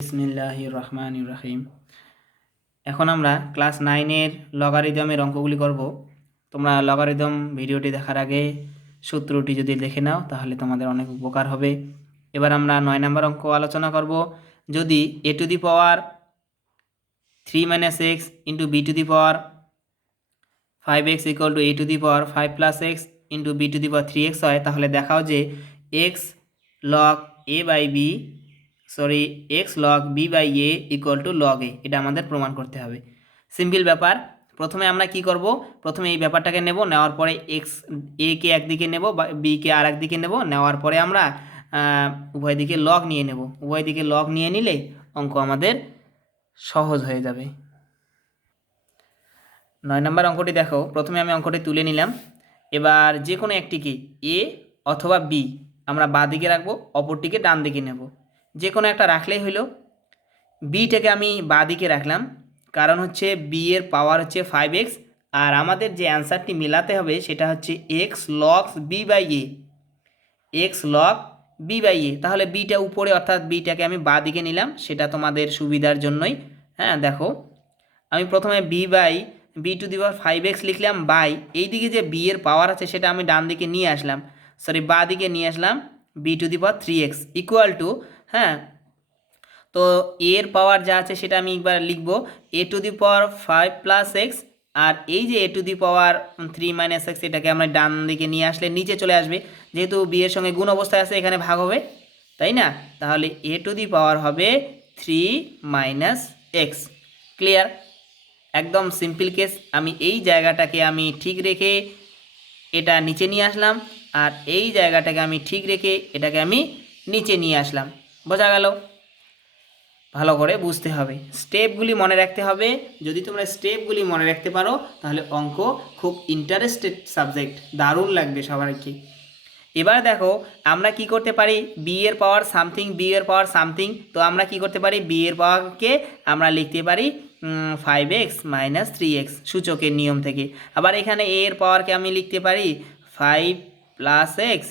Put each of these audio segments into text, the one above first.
বিসমিল্লাহির রহমানির রহিম। এখন আমরা ক্লাস 9-এর লগারিদমের অঙ্কগুলি করব। তোমরা লগারিদম ভিডিওটি দেখার আগে সূত্রটি যদি দেখে নাও তাহলে তোমাদের অনেক উপকার হবে। এবার আমরা 9 নম্বর অঙ্ক আলোচনা করব। যদি a to the power 3 - x into b to the power 5x equal to a to the power 5 plus x into b to the power 3x হয়, তাহলে দেখাও যে x log a by b x log b by A equal to log a, এটা আমাদের প্রমাণ করতে হবে। Simple ব্যাপার। প্রথমে আমরা কি করব, প্রথমে এই ব্যাপারটাকে নেব, নেওয়ার পরে এক্স এ কে একদিকে নেব, বি কে আর একদিকে নেব, নেওয়ার পরে আমরা উভয় দিকে লগ নিয়ে নেব। উভয় দিকে লগ নিয়ে নিলে অঙ্ক আমাদের সহজ হয়ে যাবে। 9 নম্বর অঙ্কটি দেখো। প্রথমে আমি অঙ্কটি তুলে নিলাম। এবার যে কোনো একটিকে এ অথবা বি আমরা বাঁ দিকে রাখবো, অপরটিকে ডান দিকে নেব। যে কোনো একটা রাখলেই হইল। বিটাকে আমি বাঁ দিকে রাখলাম, কারণ হচ্ছে বি এর পাওয়ার হচ্ছে 5x, আর আমাদের যে অ্যান্সারটি মেলাতে হবে সেটা হচ্ছে x log b by a, x log b by a. তাহলে বিটা উপরে, অর্থাৎ বিটাকে আমি বাঁ দিকে নিলাম, সেটা তোমাদের সুবিধার জন্যই। হ্যাঁ, দেখো আমি প্রথমে B to the power 5x লিখলাম, বাই এইদিকে যে বি এর পাওয়ার আছে সেটা আমি ডান দিকে নিয়ে আসলাম, বাঁ দিকে নিয়ে আসলাম, b to the power 3x equal to, হ্যাঁ, তো এর পাওয়ার যা আছে সেটা আমি একবার লিখব, a to the power 5 plus x, আর এই যে a to the power 3 minus x, এটাকে আমরা ডান দিকে নিয়ে আসলে নিচে চলে আসবে, যেহেতু বি এর সঙ্গে গুণ অবস্থায় আছে এখানে ভাগ হবে, তাই না? তাহলে এ টু দি পাওয়ার হবে 3 মাইনাস এক্স। ক্লিয়ার? একদম সিম্পল কেস। আমি এই জায়গাটাকে আমি ঠিক রেখে এটা নিচে নিয়ে আসলাম, আর এই জায়গাটাকে আমি ঠিক রেখে এটাকে আমি নিচে নিয়ে আসলাম। বোঝা গেল? ভালো করে বুঝতে হবে, স্টেপগুলি মনে রাখতে হবে। যদি তোমরা স্টেপগুলি মনে রাখতে পারো তাহলে অঙ্ক খুব ইন্টারেস্টেড সাবজেক্ট, দারুণ লাগবে সবাইকে। এবার দেখো আমরা কি করতে পারি, বি এর পাওয়ার সামথিং, বি এর পাওয়ার সামথিং, তো আমরা কি করতে পারি, বি এর পাওয়ারকে আমরা লিখতে পারি 5x মাইনাস 3x সূচকের নিয়ম থেকে। আবার এখানে এ এর পাওয়ারকে আমি লিখতে পারি 5 প্লাস এক্স,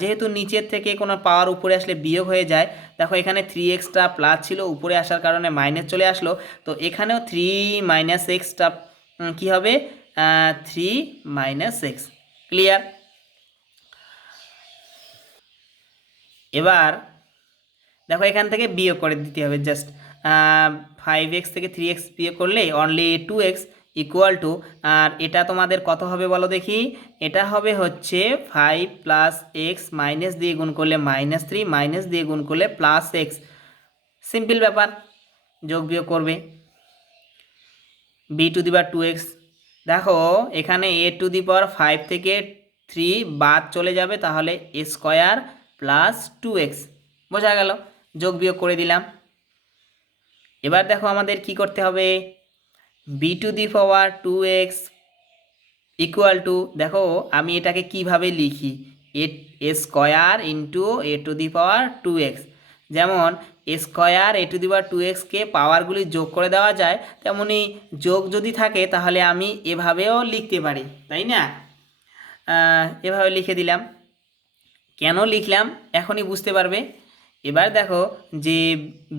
যেহেতু নিচের থেকে কোনো পাওয়ার উপরে আসলে বিয়োগ হয়ে যায়। দেখো এখানে 3xটা প্লাস ছিল, উপরে আসার কারণে মাইনাস চলে আসলো, তো এখানেও 3 মাইনাস এক্সটা কী হবে, 3 মাইনাস এক্স। ক্লিয়ার? এবার দেখো এখান থেকে বিয়োগ করে দিতে হবে, জাস্ট 5x থেকে 3x বিয়োগ করলে অনলি 2x ইকুয়াল টু, আর এটা তোমাদের কত হবে বলো দেখি, এটা হবে হচ্ছে 5 প্লাস এক্স, মাইনাস দিয়ে গুণ করলে -3, মাইনাস দিয়ে গুণ করলে প্লাস এক্স। সিম্পল ব্যাপার, যোগ বিয়োগ করবে। B to the power 2x, দেখো এখানে এ টু দি পাওয়ার 5 থেকে 3 বাদ চলে যাবে, তাহলে এ স্কোয়ার প্লাস 2x। বোঝা গেল? যোগ বিয়োগ করে দিলাম। এবার দেখো আমাদের কি করতে হবে, b to the power 2x equal to, দেখো আমি এটাকে কিভাবে লিখি, a square into a to the power 2x। যেমন এ স্কোয়ার এ টু দি পাওয়ার 2xকে পাওয়ারগুলি যোগ করে দেওয়া যায়, তেমনি যোগ যদি থাকে তাহলে আমি এভাবেও লিখতে পারি, তাই না? এভাবে লিখে দিলাম। কেন লিখলাম এখনই বুঝতে পারবে। এবার দেখো যে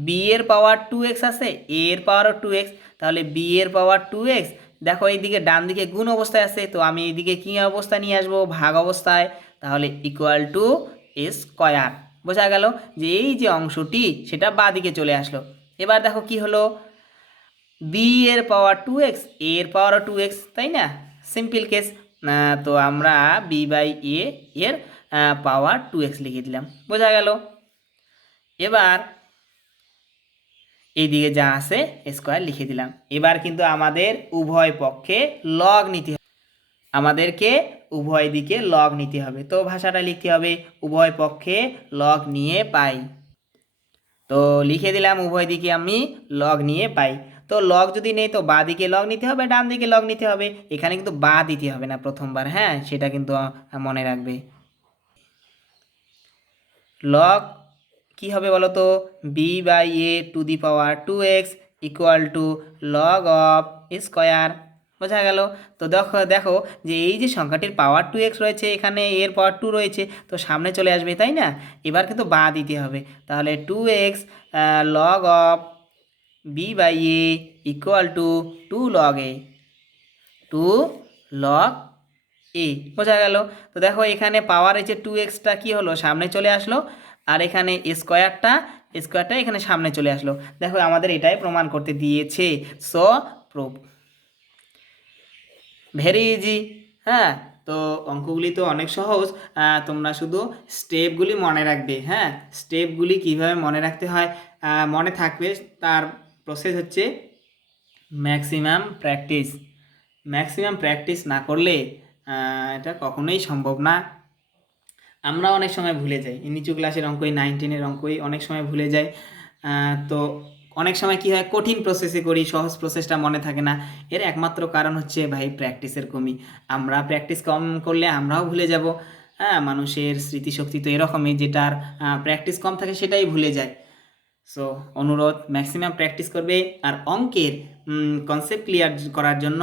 বি এর পাওয়ার 2x আছে, এ এর পাওয়ারও 2x, তাহলে বি এর পাওয়ার 2x, দেখো এইদিকে ডান দিকে গুণ অবস্থায় আছে, তো আমি এইদিকে কী অবস্থা নিয়ে আসবো, ভাগ অবস্থায়, তাহলে ইকুয়াল টু এ স্কোয়ার। বোঝা গেল যে এই যে অংশটি সেটা বাঁ দিকে চলে আসলো। এবার দেখো কি হলো, বি এর পাওয়ার 2x, এ এর পাওয়ারও 2x, তাই না? Simple case. তো আমরা বি বাই এ এর পাওয়ার 2x লিখে দিলাম। বোঝা গেল? এবার এইদিকে যা আছে স্কোয়ার লিখে দিলাম। এবার কিন্তু আমাদের উভয় পক্ষে লগ নিতে হবে, আমাদেরকে উভয় দিকে লগ নিতে হবে। তো ভাষাটা লিখতে হবে, উভয় পক্ষে লগ নিয়ে পাই। তো লিখে দিলাম উভয় দিকে আমি লগ নিয়ে পাই। তো লগ যদি নেই তো বাঁ দিকে লগ নিতে হবে, ডান দিকে লগ নিতে হবে। এখানে কিন্তু বা দিতে হবে না প্রথমবার, হ্যাঁ, সেটা কিন্তু মনে রাখবে। লগ কি হবে বলো তো, B by A to the power 2x equal to log of square. বোঝা গেল? তো দেখো দেখো যে এই যে সংখ্যাটির পাওয়ার 2x রয়েছে, এখানে এর পাওয়ার 2 রয়েছে, তো সামনে চলে আসবে, তাই না? এবার কিন্তু বা দিতে হবে, তাহলে 2x log of B by A equal to 2 log a, 2 log a। বোঝা গেল? তো দেখো এখানে পাওয়ার এই যে 2x-টা কী হলো, সামনে চলে আসলো, আর এখানে স্কোয়ারটা এখানে সামনে চলে আসলো। দেখো আমাদের এটাই প্রমাণ করতে দিয়েছে। So prove, very easy. হ্যাঁ, তো অঙ্কগুলি তো অনেক সহজ, তোমরা শুধু স্টেপগুলি মনে রাখবে। হ্যাঁ, স্টেপগুলি কিভাবে মনে রাখতে হয় মনে থাকবে, তার প্রসেস হচ্ছে ম্যাক্সিমাম প্র্যাকটিস। ম্যাক্সিমাম প্র্যাকটিস না করলে এটা কখনোই সম্ভব না। আমরা অনেক সময় ভুলে যাই, নিচু ক্লাসের অঙ্কই, 9-10-এর অঙ্কই অনেক সময় ভুলে যাই। তো অনেক সময় কি হয়, কঠিন প্রসেসে করি, সহজ প্রসেসটা মনে থাকে না। এর একমাত্র কারণ হচ্ছে ভাই প্র্যাকটিসের কমি। আমরা প্র্যাকটিস কম করলে আমরাও ভুলে যাব। হ্যাঁ, মানুষের স্মৃতিশক্তি তো এরকমই, যেটার প্র্যাকটিস কম থাকে সেটাই ভুলে যায়। সো অনুরোধ, ম্যাক্সিমাম প্র্যাকটিস করবে, আর অঙ্কের কনসেপ্ট ক্লিয়ার করার জন্য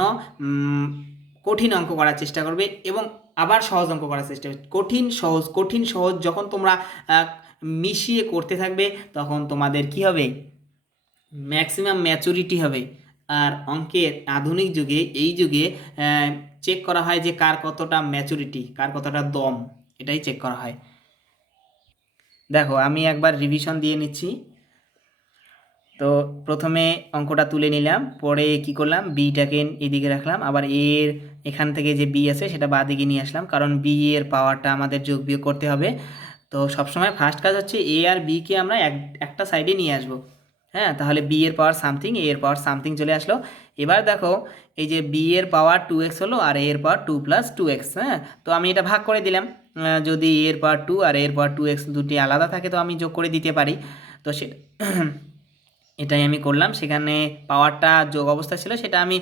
কঠিন অঙ্ক করার চেষ্টা করবে, এবং আবার সহজ অঙ্ক করার চেষ্টা করবে। কঠিন সহজ যখন তোমরা মিশিয়ে করতে থাকবে, তখন তোমাদের কি হবে, ম্যাক্সিমাম ম্যাচুরিটি হবে। আর অঙ্কের আধুনিক যুগে, এই যুগে চেক করা হয় যে কার কতটা ম্যাচুরিটি, কার কতটা দম, এটাই চেক করা হয়। দেখো আমি একবার রিভিশন দিয়ে নিচ্ছি। তো প্রথমে অঙ্কটা তুলে নিলাম, পরে কি করলাম, বিটাকে এদিকে রাখলাম, আবার এর এখান থেকে যে বি আছে সেটা বাঁ দিকে নিয়ে আসলাম, কারণ বি এর পাওয়ারটা আমাদের যোগ বিয়োগ করতে হবে। তো সবসময় ফার্স্ট কাজ হচ্ছে এ আর বিকে আমরা একটা সাইডে নিয়ে আসবো। হ্যাঁ, তাহলে বি এর পাওয়ার সামথিং, এ এর পাওয়ার সামথিং চলে আসলো। এবার দেখো এই যে বি এর পাওয়ার 2x হলো, আর এ এর পাওয়ার 2 + 2x। হ্যাঁ, তো আমি এটা ভাগ করে দিলাম। যদি এ এর পাওয়ার 2 আর এ এর পাওয়ার 2x দুটি আলাদা থাকে তো আমি যোগ করে দিতে পারি। তো সেটা এটাই আমি করলাম। সেখানে পাওয়ারটা যোগ অবস্থায় ছিল, সেটা আমি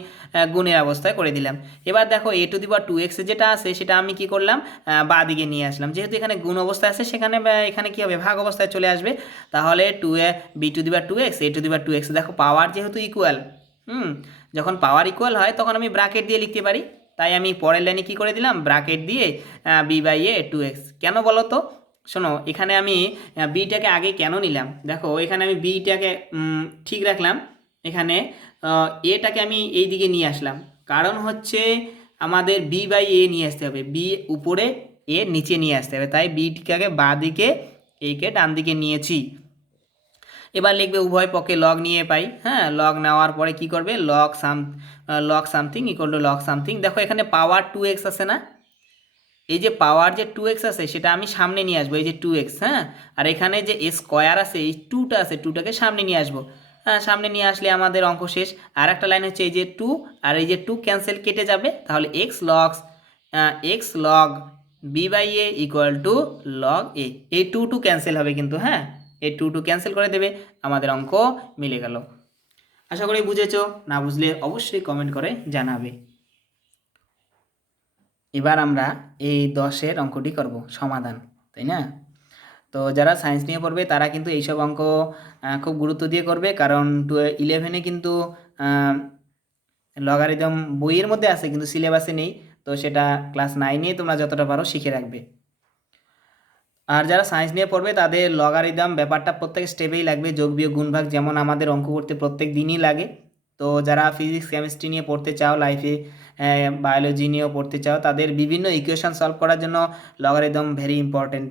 গুণের অবস্থায় করে দিলাম। এবার দেখো a⁴ যেটা আছে সেটা আমি কি করলাম, বাঁ দিকে নিয়ে আসলাম। যেহেতু এখানে গুণ অবস্থায় আছে, সেখানে এখানে কি হবে, ভাগ অবস্থায় চলে আসবে। তাহলে b⁴x a⁴x, দেখো পাওয়ার যেহেতু ইকুয়াল, যখন পাওয়ার ইকুয়াল হয় তখন আমি ব্র্যাকেট দিয়ে লিখতে পারি। তাই আমি পরের লাইনে কি করে দিলাম, ব্র্যাকেট দিয়ে b/a 2x। কেন বলো তো? শোনো, এখানে আমি বিটাকে আগে কেন নিলাম, দেখো এখানে আমি বিটাকে ঠিক রাখলাম, এখানে এটাকে আমি এই দিকে নিয়ে আসলাম, কারণ হচ্ছে আমাদের b/a নিয়ে আসতে হবে, বি উপরে এ নিচে নিয়ে আসতে হবে, তাই বিটাকে বাঁ দিকে, একে ডান দিকে নিয়েছি। এবার লিখবে উভয় পক্ষে লগ নিয়ে পাই। হ্যাঁ, লগ নেওয়ার পরে কি করবে, log something equal to log something. দেখো এখানে পাওয়ার 2x আছে না, এই যে পাওয়ার যে 2x আছে সেটা আমি সামনে নিয়ে আসবো, এই যে 2x। হ্যাঁ, আর এখানে যে স্কোয়ার আছে, এই 2টা আছে, 2টাকে সামনে নিয়ে আসবো। হ্যাঁ, সামনে নিয়ে আসলে আমাদের অঙ্ক শেষ। আর একটা লাইন হচ্ছে এই যে 2, আর এই যে 2 ক্যান্সেল, কেটে যাবে, তাহলে x log b/a equal to log a। এই 2 ক্যান্সেল হবে কিন্তু। হ্যাঁ, এই 2 ক্যান্সেল করে দেবে, আমাদের অঙ্ক মিলে গেল। আশা করি বুঝেছো, না বুঝলে অবশ্যই কমেন্ট করে জানাবে। এবার আমরা এই 10-এর অঙ্কটি করব সমাধান, তাই না? তো যারা সায়েন্স নিয়ে পড়বে তারা কিন্তু এইসব অঙ্ক খুব গুরুত্ব দিয়ে করবে, কারণ 11-এ কিন্তু লগারিদম বইয়ের মধ্যে আছে কিন্তু সিলেবাসে নেই। তো সেটা ক্লাস 9-এ তোমরা যতটা পারো শিখে রাখবে। আর যারা সায়েন্স নিয়ে পড়বে তাদের লগারিদম ব্যাপারটা প্রত্যেক স্টেপেই লাগবে, যোগ বিয়োগ গুণ ভাগ, যেমন আমাদের অঙ্ক করতে প্রত্যেক দিনই লাগে। তো যারা ফিজিক্স কেমিস্ট্রি নিয়ে পড়তে চাও, লাইফে বায়োলজি নিয়েও পড়তে চাও, তাদের বিভিন্ন ইকুয়েশন সলভ করার জন্য লগারিদম ভেরি ইম্পর্টেন্ট।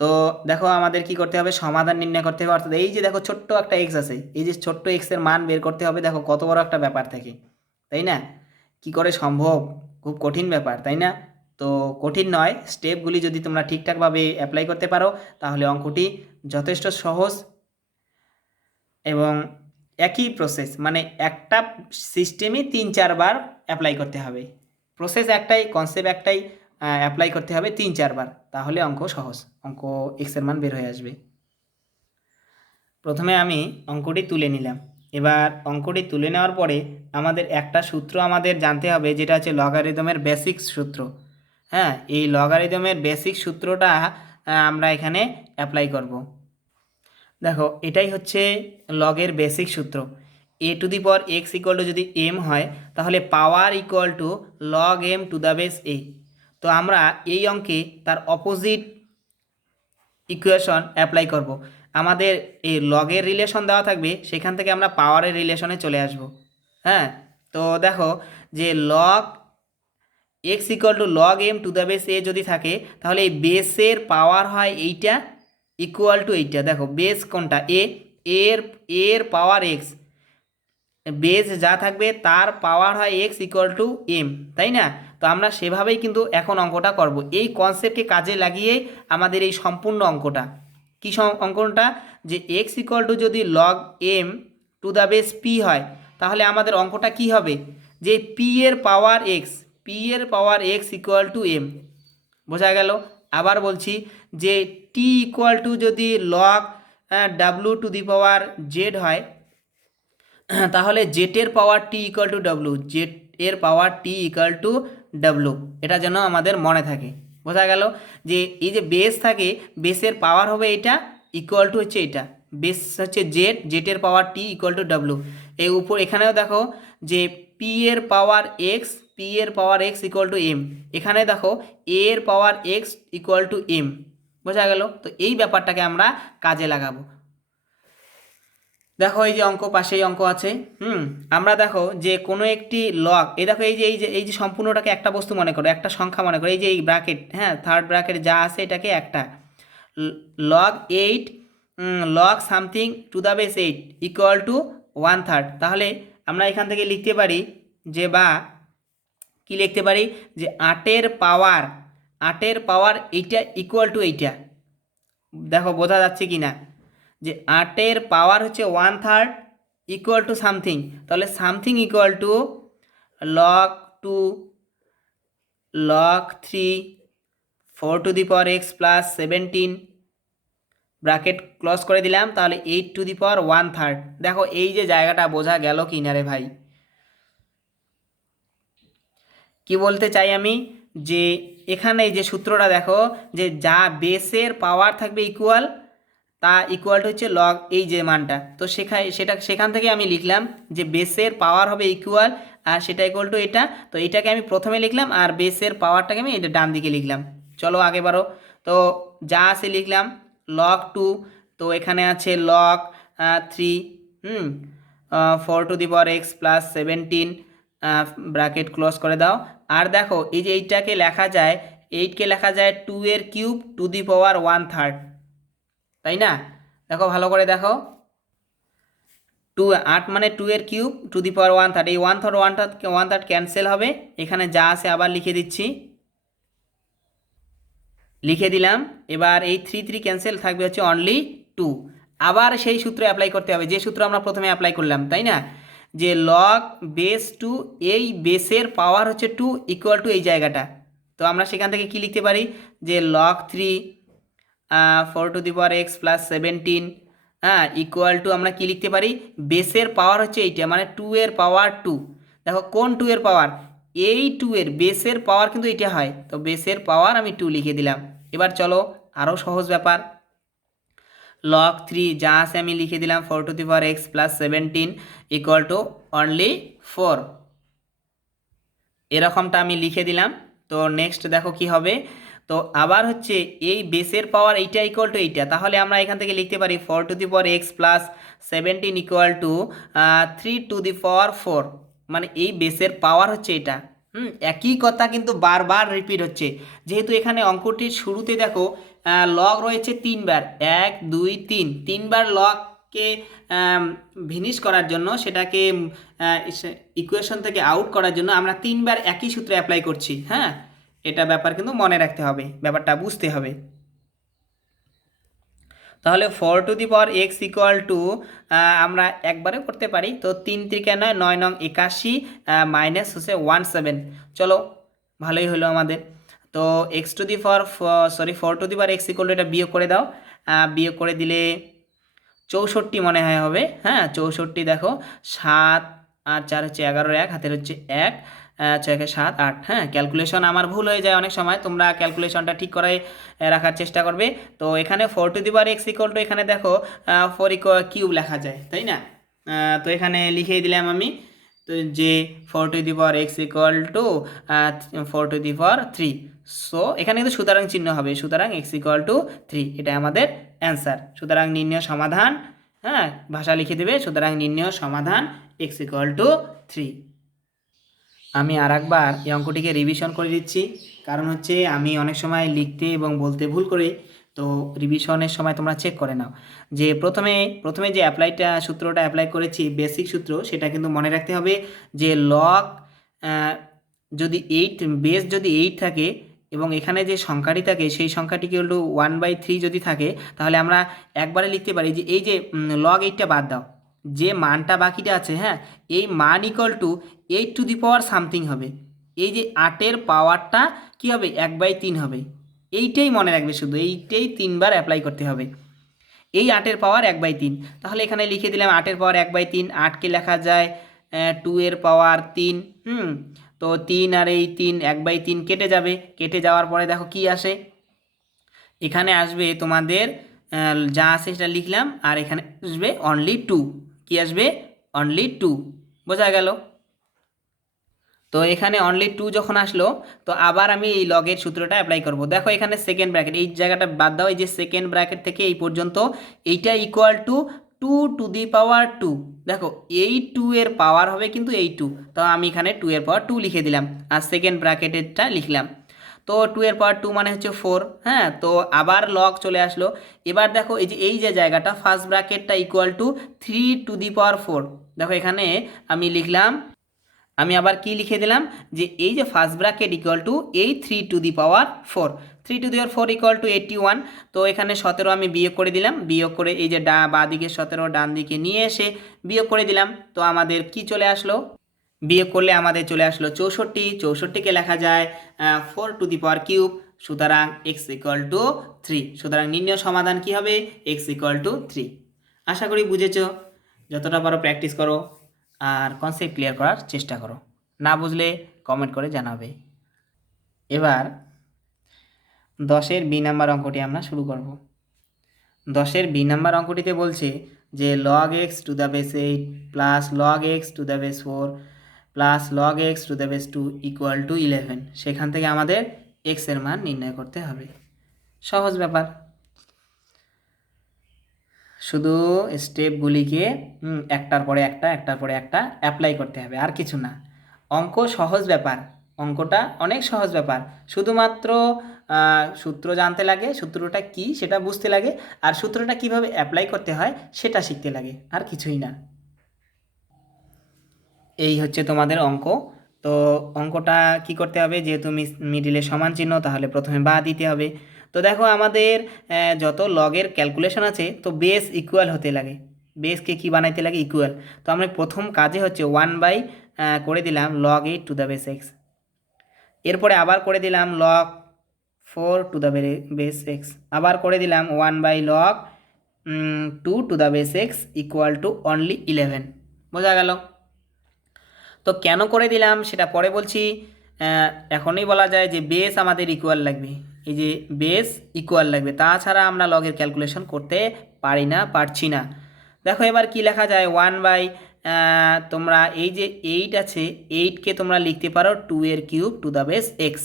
তো দেখো আমাদের কি করতে হবে, সমাধান নির্ণয় করতে হবে। অর্থাৎ এই যে দেখো ছোট্ট একটা এক্স আছে, এই যে ছোট্ট এক্সের মান বের করতে হবে। দেখো কত বড় একটা ব্যাপার থাকে, তাই না? কি করে সম্ভব, খুব কঠিন ব্যাপার, তাই না? তো কঠিন নয়, স্টেপগুলি যদি তোমরা ঠিকঠাকভাবে অ্যাপ্লাই করতে পারো তাহলে অঙ্কটি যথেষ্ট সহজ, এবং একই প্রসেস, মানে একটা সিস্টেমে 3-4 বার অ্যাপ্লাই করতে হবে। প্রসেস একটাই, কনসেপ্ট একটাই, অ্যাপ্লাই করতে হবে 3-4 বার, তাহলে অঙ্ক সহজ, অঙ্ক এক্সের মান বের হয়ে আসবে। প্রথমে আমি অঙ্কটি তুলে নিলাম। এবার অঙ্কটি তুলে নেওয়ার পরে আমাদের একটা সূত্র আমাদের জানতে হবে, যেটা হচ্ছে লগারিদমের বেসিক সূত্র। হ্যাঁ, এই লগারিদমের বেসিক সূত্রটা আমরা এখানে অ্যাপ্লাই করব। দেখো এটাই হচ্ছে লগের বেসিক সূত্র। A to the power x equal to যদি এম হয় তাহলে power equal to log M to the base a. তো আমরা এই অঙ্কে তার অপোজিট ইকুয়েশন অ্যাপ্লাই করব। আমাদের এই লগের রিলেশন দেওয়া থাকবে, সেখান থেকে আমরা পাওয়ারের রিলেশনে চলে আসব। হ্যাঁ, তো দেখো যে log x equal to log M to the base a যদি থাকে তাহলে এই বেসের পাওয়ার হয় এইটা ইকুয়াল টু এইটা। দেখো বেস কোনটা, এর এর পাওয়ার এক্স, বেস যা থাকবে তার পাওয়ার হয় এক্স ইকুয়াল টু এম, তাই না? তো আমরা সেভাবেই কিন্তু এখন অঙ্কটা করব। এই কনসেপ্টকে কাজে লাগিয়ে আমাদের এই সম্পূর্ণ অঙ্কটা কী অঙ্কটা, যে এক্স ইকুয়াল টু যদি log M to the base P হয় তাহলে আমাদের অঙ্কটা কি হবে, যে পি এর পাওয়ার এক্স, পি এর পাওয়ার এক্স ইকুয়াল টু এম। বোঝা গেল? আবার বলছি যে টি ইকুয়াল টু যদি log W two the power Z হয় তাহলে জেটের power T equal to W, jet এর পাওয়ার টি ইকুয়াল টু ডাব্লু, এটা যেন আমাদের মনে থাকে। বোঝা গেল? যে এই যে বেস থাকে, বেসের পাওয়ার হবে এটা ইকুয়াল টু হচ্ছে এটা, বেস হচ্ছে জেড, জেটের power T equal to W. এই উপর এখানেও দেখো যে পি এর পাওয়ার এক্স, পি এর পাওয়ার এক্স ইকুয়াল টু এম, এখানে দেখো এ এর পাওয়ার এক্স ইকুয়াল টু এম। বোঝা গেল? তো এই ব্যাপারটাকে আমরা কাজে লাগাবো। দেখো এই যে অঙ্ক, পাশেই অঙ্ক আছে। আমরা দেখো যে কোনো একটি লগ, এই দেখো এই যে সম্পূর্ণটাকে একটা বস্তু মনে করো, একটা সংখ্যা মনে করো, এই যে এই ব্র্যাকেট, হ্যাঁ থার্ড ব্র্যাকেট যা আছে এটাকে একটা log 8 log something to the base 8 equal to 1/3। তাহলে আমরা এখান থেকে লিখতে পারি যে, বা কি লিখতে পারি, যে 8-এর পাওয়ার এইটা ইকুয়াল টু এইটা। দেখো বোঝা যাচ্ছে কি না, যে 8-এর পাওয়ার হচ্ছে 1/3 ইকুয়াল টু সামথিং, তাহলে something equal to log 2 log 3 4 to the power x plus 17 bracket close করে দিলাম, তাহলে 8 টু দি পাওয়ার 1/3। দেখো এই যে জায়গাটা বোঝা গেল কি না রে ভাই? কি বলতে চাই আমি, যে এখানে এই যে সূত্রটা দেখো, যে যা বেসের পাওয়ার থাকবে ইকুয়াল, তা ইকুয়াল হচ্ছে লগ এই যে মানটা, তো সেখান থেকে আমি লিখলাম যে বেসের পাওয়ার হবে ইকুয়াল, আর সেটা ইকুয়াল টু এটা। তো এটাকে আমি প্রথমে লিখলাম আর বেসের পাওয়ারটাকে আমি এটা ডান দিকে লিখলাম। চলো আগে বারো। তো যা আছে লিখলাম লগ 2, তো এখানে আছে log 3 4 to the power x plus 17 bracket close করে দাও। আর দেখো এই যে এইটাকে লেখা যায়, 8কে লেখা যায় 2 এর কিউব টু দি পাওয়ার 1/3, তাই না? দেখো ভালো করে দেখো, 8 মানে 2 এর কিউব টু দি পাওয়ার 1/3, এই 1/3 ক্যান্সেল হবে। এখানে যা আছে আবার লিখে দিচ্ছি, লিখে দিলাম। এবার এই 3 ক্যান্সেল থাকবে হচ্ছে অনলি 2। আবার সেই সূত্র অ্যাপ্লাই করতে হবে যে সূত্র আমরা প্রথমে অ্যাপ্লাই করলাম, তাই না? যে লগ বেস 2, এই বেসের পাওয়ার হচ্ছে 2 ইকুয়াল টু এই জায়গাটা। তো আমরা সেখান থেকে কি লিখতে পারি, যে log 3 4 to the power x plus 17 equal two আমরা কি লিখতে পারি, বেসের পাওয়ার হচ্ছে এইটা, মানে 2 এর পাওয়ার 2। দেখো কোন 2 এর পাওয়ার, এই 2 এর বেসের পাওয়ার কিন্তু এইটা হয়, তো বেসের পাওয়ার আমি 2 লিখে দিলাম। এবার চলো আরও সহজ ব্যাপার, লগ 3 যা আছে আমি লিখে দিলাম 4 to the power x plus 17 equal to only 4, এরকমটা আমি লিখে দিলাম। তো নেক্সট দেখো কি হবে, তো আবার হচ্ছে এই বেসের পাওয়ার এইটা ইকুয়াল টু এইটা, তাহলে আমরা এখান থেকে লিখতে পারি 4 to the power x plus 17 equal to 3 to the power 4, মানে এই বেসের পাওয়ার হচ্ছে এটা। একই কথা কিন্তু বারবার রিপিট হচ্ছে, যেহেতু এখানে অঙ্কটির শুরুতে দেখো লগ রয়েছে 3বার, 1 2 3, 3বার লগকে ভিনিশ করার জন্য, সেটাকে ইকুয়েশন থেকে আউট করার জন্য আমরা 3বার একই সূত্রে অ্যাপ্লাই করছি। হ্যাঁ, এটা ব্যাপার কিন্তু মনে রাখতে হবে, ব্যাপারটা বুঝতে হবে। তাহলে 4 to the power x equal two আমরা একবারে করতে পারি, তো 3 × 9 9 নং 81 মাইনাস হচ্ছে 17। চলো ভালোই হলো আমাদের। তো x two the power 4 to the power x equal two এটা বিয়োগ করে দাও, বিয়োগ করে দিলে 64 মনে হয় হবে। হ্যাঁ 64, দেখো 7 আর 4 হচ্ছে 11, 1 হাতের হচ্ছে 1, 6 7 8। হ্যাঁ ক্যালকুলেশন আমার ভুল হয়ে যায় অনেক সময়, তোমরা ক্যালকুলেশনটা ঠিক করে রাখার চেষ্টা করবে। তো এখানে 4 to the power x equal two, এখানে দেখো 4 কিউব লেখা যায়, তাই না? তো এখানে লিখেই দিলাম আমি, তো যে 4 to the power x equal to 4 to the power 3। So এখানে কিন্তু সুতরাং চিহ্ন হবে, সুতরাং x ইকুয়াল টু 3, এটা আমাদের অ্যান্সার। সুতরাং নির্ণয় সমাধান, হ্যাঁ ভাষা লিখে দেবে, সুতরাং নির্ণয় সমাধান x ইকুয়াল টু 3। আমি আর একবার এই অঙ্কটিকে রিভিশন করে দিচ্ছি, কারণ হচ্ছে আমি অনেক সময় লিখতে এবং বলতে ভুল করি, তো রিভিশনের সময় তোমরা চেক করে নাও। যে প্রথমে প্রথমে যে সূত্রটা অ্যাপ্লাই করেছি, বেসিক সূত্র, সেটা কিন্তু মনে রাখতে হবে যে লগ যদি 8, বেস যদি 8 থাকে এবং এখানে যে সংখ্যাটি থাকে সেই সংখ্যাটি কি হলো 1/3 যদি থাকে, তাহলে আমরা একবারে লিখতে পারি যে এই যে লগ 8টা বাদ দাও, যে মানটা বাকিটা আছে, হ্যাঁ এই মান equal to 8 two the power something হবে। এই যে 8-এর পাওয়ারটা কি হবে 1/3 হবে, এইটাই মনে রাখবে, শুধু এইটাই 3বার অ্যাপ্লাই করতে হবে। এই 8-এর পাওয়ার 1/3, তাহলে এখানে লিখে দিলাম 8-এর পাওয়ার 1/3, 8কে লেখা যায় 2-এর পাওয়ার 3। তো 3 আর এই 3 1/3 কেটে যাবে, কেটে যাওয়ার পরে দেখো কি আসে, এখানে আসবে তোমাদের যা আছে সেটা লিখলাম, আর এখানে আসবে অনলি 2। কি আসবে? অনলি 2। বোঝা গেল? তো এখানে অনলি 2 যখন আসলো, তো আবার আমি এই লগের সূত্রটা অ্যাপ্লাই করব। দেখো এখানে সেকেন্ড ব্র্যাকেট, এই জায়গাটা বাদ দাও, এই যে সেকেন্ড ব্র্যাকেট থেকে এই পর্যন্ত এইটা ইকুয়াল টু 2 টু দি পাওয়ার 2। দেখো এই 2 এর পাওয়ার হবে কিন্তু এই 2, তো আমি এখানে 2 এর পাওয়ার 2 লিখে দিলাম, আর সেকেন্ড ব্র্যাকেটেরটা লিখলাম। তো 2 এর পাওয়ার 2 মানে হচ্ছে 4, হ্যাঁ তো আবার লগ চলে আসলো। এবার দেখো এই যে জায়গাটা ফার্স্ট ব্র্যাকেটটা equal to 3 to the power 4। দেখো এখানে আমি লিখলাম, আমি আবার কি লিখে দিলাম যে এই যে ফার্স্ট ব্র্যাকেট ইকুয়াল টু এই 3 to the power 4, 3 to the power 4 equal to 81। তো এখানে 17 আমি বিয়োগ করে দিলাম, বিয়োগ করে এই যে বাঁ দিকে 17 ডান দিকে নিয়ে এসে বিয়োগ করে দিলাম, তো আমাদের কি চলে আসলো, বিয়োগ করলে আমাদের চলে আসলো 64। 64কে লেখা যায় 4 টু দি পাওয়ার কিউব, সুতরাং x ইকুয়াল টু 3। সুতরাং নির্ণয় সমাধান কি হবে? x equal to 3। আশা করি বুঝেছো, যতটা পারো প্র্যাকটিস করো আর কনসেপ্ট ক্লিয়ার করার চেষ্টা করো, না বুঝলে কমেন্ট করে জানাবে। এবার 10-এর বি নাম্বার অঙ্কটি আমরা শুরু করব। 10-এর বি নাম্বার অঙ্কটিতে বলছে যে log x two the base 8 plus log x two the base 4 plus log x two the base 2 equal to 11। সেখান থেকে আমাদের x এর মান নির্ণয় করতে হবে। সহজ ব্যাপার, শুধু স্টেপগুলিকে একটার পরে একটা অ্যাপ্লাই করতে হবে, আর কিছু না। অঙ্ক সহজ ব্যাপার, অঙ্কটা অনেক সহজ ব্যাপার, শুধুমাত্র সূত্র জানতে লাগে, সূত্রটা কি সেটা বুঝতে লাগে, আর সূত্রটা কিভাবে অ্যাপ্লাই করতে হয় সেটা শিখতে লাগে, আর কিছুই না। এই হচ্ছে তোমাদের অঙ্ক। তো অঙ্কটা কি করতে হবে, যেহেতু মিডিলে সমান চিহ্ন, তাহলে প্রথমে বা দিতে হবে। তো দেখো আমাদের যত লগের ক্যালকুলেশন আছে, তো বেস ইকুয়াল হতে লাগে, বেসকে কি বানাইতে লাগে? ইকুয়াল। তো আমরা প্রথম কাজে হচ্ছে 1 বাই করে দিলাম log 8 two the base x, এরপরে আবার করে দিলাম log 4 two the base x, আবার করে দিলাম 1/log 2 to the base x equal to only 11। বোঝা গেল? তো কেন করে দিলাম সেটা পরে বলছি, এখনই বলা যায় যে বেস আমাদের ইকুয়াল লাগবে, এই যে বেস ইকুয়াল লাগবে, তাছাড়া আমরা লগের ক্যালকুলেশন করতে পারছি না। দেখো এবার কি লেখা যায়, 1 বাই তোমরা এই যে 8 আছে, 8কে তোমরা লিখতে পারো 2 এর cube two the base x.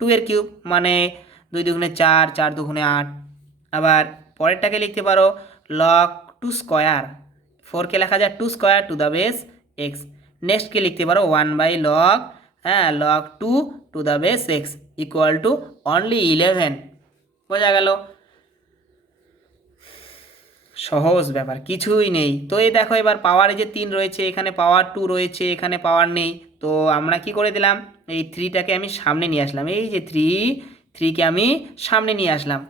2 এর কিউব মানে 2 দুগুণে 4, 4 দুগুণে 8। আবার পরেরটাকে লিখতে পারো log 2 স্কোয়ার, 4কে লেখা যায় 2 square to the base x. নেক্সটকে লিখতে পারো 1/log log 2 to the base x equal to only 11। বোঝা গেল? সহজ ব্যাপার, কিছুই নেই। তো এই দেখো এবার পাওয়ারে যে 3 রয়েছে, এখানে পাওয়ার 2 রয়েছে, এখানে পাওয়ার নেই, তো আমরা কি করে দিলাম, এই 3টাকে আমি সামনে নিয়ে আসলাম, এই যে 3কে আমি সামনে নিয়ে আসলাম।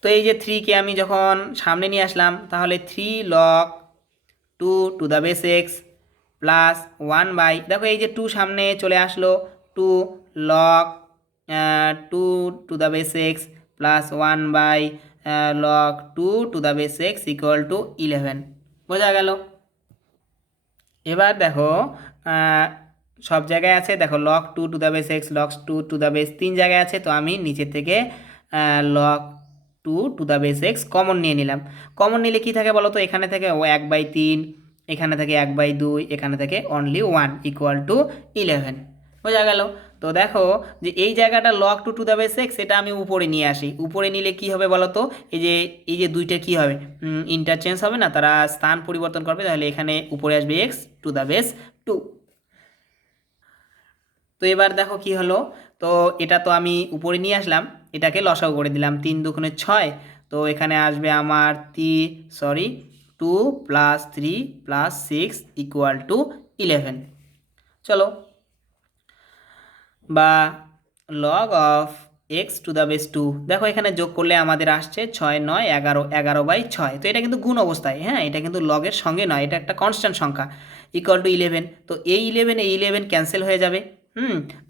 তো এই যে 3কে আমি যখন সামনে নিয়ে আসলাম, তাহলে 3 log 2 to the base X plus 1 by, দেখো এই যে 2 সামনে চলে আসলো, 2 log 2 to the base X plus 1/log 2 to the base x equal two 11। বোঝা গেল? এবার দেখো সব জায়গায় আছে, দেখো log 2 to the base x, log 2 to the base 3 জায়গায় আছে, তো আমি নিচের থেকে log 2 to the base x common নিয়ে নিলাম। কমন নিলে কি থাকে বলো তো, এখানে থেকে 1/3, এখানে থেকে 1/2, এখানে থেকে অনলি 1 = 11। বোঝা গেল? তো দেখো যে এই জায়গাটা log 2 to the base x এটা আমি উপরে নিয়ে আসি। উপরে নিলে কি হবে বলো তো, এই যে দুইটা কি হবে, ইন্টারচেঞ্জ হবে না, তারা স্থান পরিবর্তন করবে, তাহলে এখানে উপরে আসবে x to the base 2। তো এবার দেখো কি হলো, তো এটা তো আমি উপরে নিয়ে আসলাম, এটাকে লসাগু করে দিলাম, 3 দুগুণে 6, তো এখানে আসবে আমার 2 + 3 + 6 = 11। চলো, বা log of x to the base 2, দেখো এখানে যোগ করলে আমাদের আসছে 6 9 11, 11/6। তো এটা কিন্তু গুণ অবস্থায়, হ্যাঁ, এটা কিন্তু লগের সঙ্গে নয়, এটা একটা কনস্ট্যান্ট সংখ্যা, = 11। তো এই 11 ক্যান্সেল হয়ে যাবে,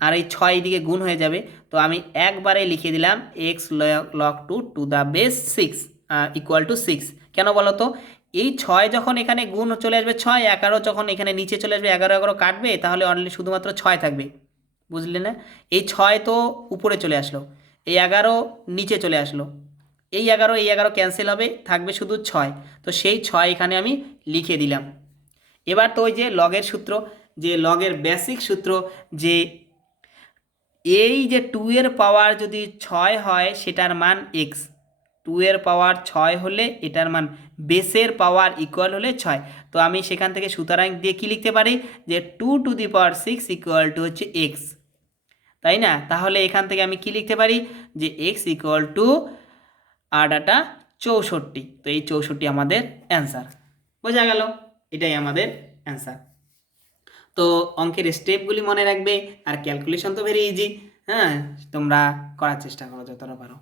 আর এই 6 দিকে গুণ হয়ে যাবে। তো আমি একবারে লিখে দিলাম x log 2 to the base 6 = 6। কেন বলো তো, এই 6 যখন এখানে গুণ চলে আসবে 6, 11 যখন এখানে নিচে চলে আসবে, 11 11 কাটবে, তাহলে অনলি শুধুমাত্র 6 থাকবে। বুঝলে না? এই 6 তো উপরে চলে আসলো, এই 11 নিচে চলে আসলো, এই 11 ক্যান্সেল হবে, থাকবে শুধু 6। তো সেই 6 এখানে আমি লিখে দিলাম। এবার তো ওই যে লগের সূত্র, যে লগের বেসিক সূত্র, যে এই যে 2 এর পাওয়ার যদি 6 হয় সেটার মান x, 2 এর পাওয়ার 6 হলে এটার মান বেসের পাওয়ার ইকুয়াল হলে 6। তো আমি সেখান থেকে সুতরাং দিয়ে কি লিখতে পারি, যে 2 to the power 6 = হচ্ছে x, তাই না? তাহলে এখান থেকে আমি কি লিখতে পারি, যে x = 8 64। তো এই 64 আমাদের অ্যান্সার। বোঝা গেল? এটাই আমাদের অ্যান্সার। তো অঙ্কের স্টেপগুলি মনে রাখবে, আর ক্যালকুলেশন তো ভেরি ইজি, হ্যাঁ, তোমরা করার চেষ্টা করো যতটা পারো।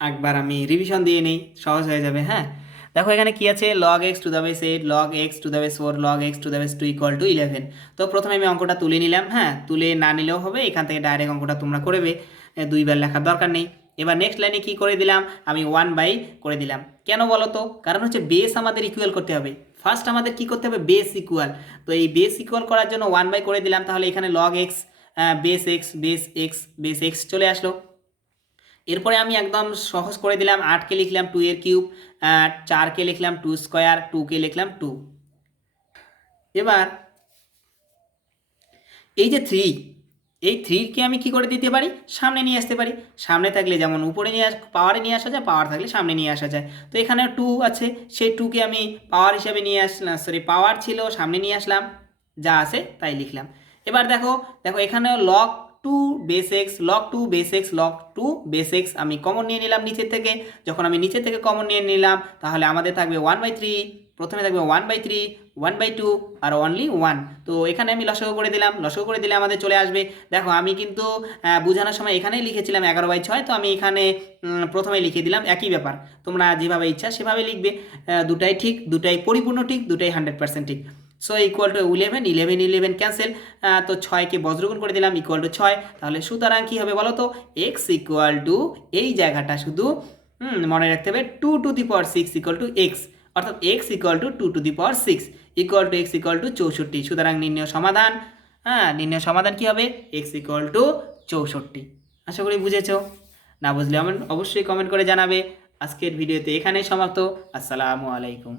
একবার আমি রিভিশন দিয়ে নেই, সহজ হয়ে যাবে। হ্যাঁ, দেখো এখানে কি আছে, log x to the base 8, log x to the base 4, log x to the base 2 = 11। তো প্রথমে আমি অঙ্কটা তুলে নিলাম, হ্যাঁ, তুলে না নিলেও হবে, এখান থেকে ডাইরেক্ট অঙ্কটা তোমরা করবে, দুইবার লেখার দরকার নেই। এবার নেক্সট লাইনে কি করে দিলাম, আমি 1/, করে দিলাম। কেন বলো তো, কারণ হচ্ছে বেস আমাদের ইকুয়াল করতে হবে। ফার্স্ট আমাদের কি করতে হবে, বেস ইকুয়াল। তো এই বেস ইকুয়াল করার জন্য 1/, করে দিলাম, তাহলে এখানে log x বেস x চলে আসলো। এরপরে আমি একদম সহজ করে দিলাম, 8কে লিখলাম 2 এর কিউব, 4কে লিখলাম 2 স্কোয়ার, 2কে লিখলাম 2। এবার এই যে 3, এই 3কে আমি কি করে দিতে পারি, সামনে নিয়ে আসতে পারি। সামনে থাকলে যেমন উপরে পাওয়ারে নিয়ে আসা যায়, পাওয়ার থাকলে সামনে নিয়ে আসা যায়। তো এখানে 2 আছে, সেই 2কে আমি পাওয়ার হিসাবে নিয়ে আসলাম, পাওয়ার ছিল, সামনে নিয়ে আসলাম, যা আছে তাই লিখলাম। এবার দেখো এখানে log 2 base x, log 2 base x, log 2 base x আমি কমন নিয়ে নিলাম নিচের থেকে। যখন আমি নিচের থেকে কমন নিয়ে নিলাম, তাহলে আমাদের থাকবে 1/3, প্রথমে থাকবে 1/3, 1/2 আর অনলি 1। তো এখানে আমি লসাগু করে দিলাম, লসাগু করে দিলে আমাদের চলে আসবে। দেখো আমি কিন্তু বোঝানোর সময় এখানেই লিখেছিলাম 11/6, তো আমি এখানে প্রথমে লিখে দিলাম, একই ব্যাপার, তোমরা যেভাবে ইচ্ছা সেভাবে লিখবে, দুটাই ঠিক, দুটাই পরিপূর্ণ ঠিক, দুটাই 100% ঠিক। সো = 11, 11 ক্যান্সেল, তো 6কে বজ্রগুণ করে দিলাম, = 6। তাহলে সুতরাং কী হবে বলো তো, x = এই জায়গাটা শুধু মনে রাখতে হবে 2 to the power 6 = x, অর্থাৎ x = 2 to the power 6 = x = 64। সুতরাং নির্ণয় সমাধান, নির্ণয় সমাধান কী হবে, x = 64। আশা করি বুঝেছো। না বুঝলে অবশ্যই কমেন্ট করে জানাবে। আজকের ভিডিওতে এখানেই সমাপ্ত। আসসালামু আলাইকুম।